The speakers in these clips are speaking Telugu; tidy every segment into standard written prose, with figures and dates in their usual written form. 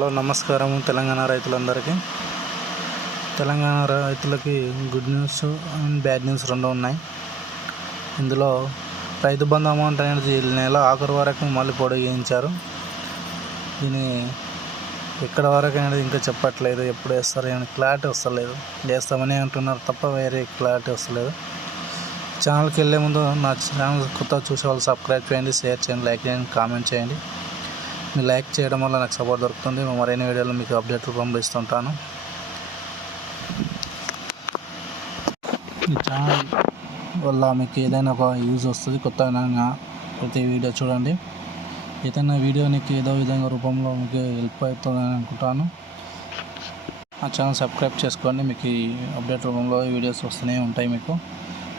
హలో నమస్కారం తెలంగాణ రైతులందరికీ. తెలంగాణ రైతులకి good news and bad news రెండు ఉన్నాయి. ఇందులో రైతు బంధు అమౌంట్ అనేది నెల ఆఖరు వరకు మళ్ళీ పొడిగించారు. దీని ఎక్కడ వరకు అనేది ఇంకా చెప్పట్లేదు, ఎప్పుడు వేస్తారు అని క్లారిటీ వస్తలేదు. వేస్తామని అంటున్నారు తప్ప వేరే క్లారిటీ వస్తలేదు. ఛానల్కి వెళ్ళే ముందు నా ఛానల్ కొత్త చూసే వాళ్ళు సబ్స్క్రైబ్ చేయండి, షేర్ చేయండి, లైక్ చేయండి, కామెంట్ చేయండి. మీరు లైక్ చేయడం వల్ల నాకు సపోర్ట్ దొరుకుతుంది. మరిన్ని వీడియోలు మీకు అప్డేట్ రూపంలో ఇస్తుంటాను. ఈ ఛానల్ వల్ల మీకు ఏదైనా ఒక యూజ్ వస్తుంది. కొత్తగా ప్రతి వీడియో చూడండి. ఏదైనా వీడియో నీకు ఏదో విధంగా రూపంలో మీకు హెల్ప్ అవుతుందని అనుకుంటాను. ఆ ఛానల్ సబ్స్క్రైబ్ చేసుకోండి. మీకు ఈ అప్డేట్ రూపంలో వీడియోస్ వస్తూనే ఉంటాయి. మీకు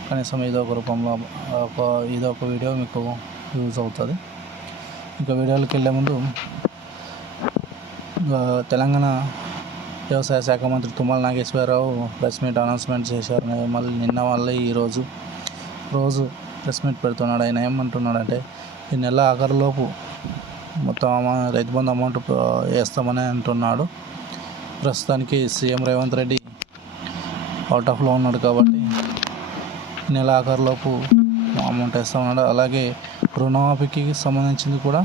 కనీసం ఏదో ఒక రూపంలో ఏదో ఒక వీడియో మీకు యూజ్ అవుతుంది. ఇంకా వీడియోకి వెళ్ళే ముందు తెలంగాణ వ్యవసాయ శాఖ మంత్రి Tummala Nageswararao press meet announcement చేశారు. మళ్ళీ మళ్ళీ ఈరోజు ప్రెస్ మీట్ పెడుతున్నాడు. ఆయన ఏమంటున్నాడంటే ఈ నెల ఆఖరిలోపు మొత్తం రైతు బంధు అమౌంట్ వేస్తామని అంటున్నాడు. ప్రస్తుతానికి సీఎం రేవంత్ రెడ్డి అవుట్ ఆఫ్లో ఉన్నాడు కాబట్టి నెల ఆఖరిలోపు అమౌంట్ వేస్తామన్నాడు. అలాగే రుణమాఫీకి సంబంధించింది కూడా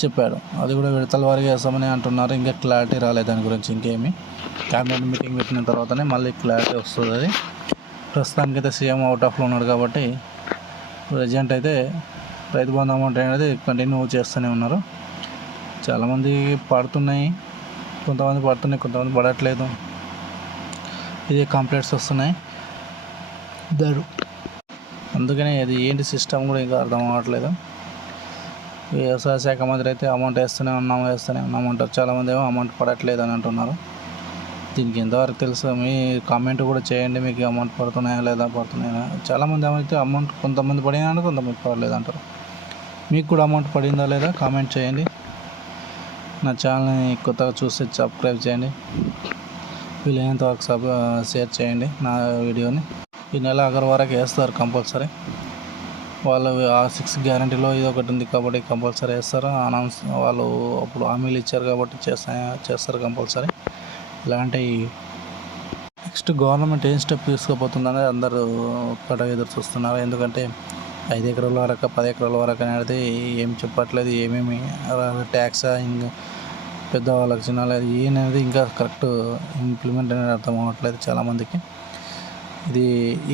చెప్పాడు. అది కూడా విడతల వారీగా వేస్తామని అంటున్నారు. ఇంకా క్లారిటీ రాలేదు దాని గురించి. ఇంకేమి క్యాబినెట్ మీటింగ్ పెట్టిన తర్వాతనే మళ్ళీ క్లారిటీ వస్తుంది. అది ప్రస్తుతానికైతే సీఎం అవుట్ ఆఫ్లో ఉన్నాడు కాబట్టి ప్రజెంట్ అయితే రైతు బంధు అమౌంట్ అనేది కంటిన్యూ చేస్తూనే ఉన్నారు. చాలామంది పడుతున్నాయి, కొంతమంది పడుతున్నాయి, కొంతమంది పడట్లేదు. ఇదే కంప్లైంట్స్ వస్తున్నాయి. అందుకనే అది ఏంటి సిస్టమ్ కూడా ఇంకా అర్థం అవ్వట్లేదు. వ్యవసాయ శాఖ మంత్రి అయితే అమౌంట్ వేస్తూనే ఉన్నాము అంటారు. చాలామంది ఏమో అమౌంట్ పడట్లేదు అని అంటున్నారు. దీనికి ఎంతవరకు తెలుసు మీ కామెంట్ కూడా చేయండి. మీకు అమౌంట్ పడుతున్నాయా లేదా పడుతున్నాయా. చాలామంది అయితే అమౌంట్ కొంతమంది పడినా కొంతమంది పడలేదు అంటారు. మీకు కూడా అమౌంట్ పడిందా లేదా కామెంట్ చేయండి. నా ఛానల్ని కొత్తగా చూస్తే సబ్స్క్రైబ్ చేయండి. వీలైనంత వరకు షేర్ చేయండి నా వీడియోని. ఈ నెల ఆఖరి వరకు వేస్తారు కంపల్సరీ. వాళ్ళు ఆ 6 గ్యారంటీలో ఇది ఒకటి ఉంది కాబట్టి కంపల్సరీ వేస్తారు. వాళ్ళు అప్పుడు హామీలు ఇచ్చారు కాబట్టి చేస్తారు కంపల్సరీ. ఇలాంటి నెక్స్ట్ గవర్నమెంట్ ఏం స్టెప్ తీసుకోబోతుందనేది అందరూ ఒక్కటే ఎదురు చూస్తున్నారు. ఎందుకంటే 5 ఎకరాల వరకు 10 ఎకరాల వరకు అనేది ఏం చెప్పట్లేదు. ఏమేమి ట్యాక్స్ ఇంకా పెద్దవాళ్ళకి చిన్న అనేది ఇంకా కరెక్ట్ ఇంప్లిమెంట్ అనేది అర్థం అవ్వట్లేదు చాలామందికి.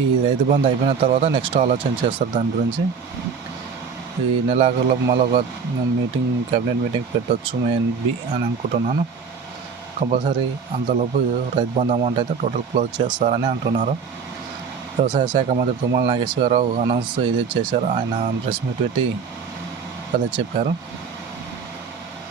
ఈ రైతు బంధు అయిపోయిన తర్వాత నెక్స్ట్ ఆలోచన చేస్తారు దాని గురించి. ఈ నెలాఖరులో మళ్ళీ ఒక క్యాబినెట్ మీటింగ్ పెట్టవచ్చు మేబీ అని అనుకుంటున్నాను. కంపల్సరీ అంతలోపు రైతు బంధు అమౌంట్ అయితే టోటల్ క్లోజ్ చేస్తారని అంటున్నారు. వ్యవసాయ శాఖ మంత్రి తుమ్మల నాగేశ్వరరావు అనౌన్స్ ఇదే చేశారు. ఆయన ప్రెస్ మీట్ పెట్టి అదే చెప్పారు.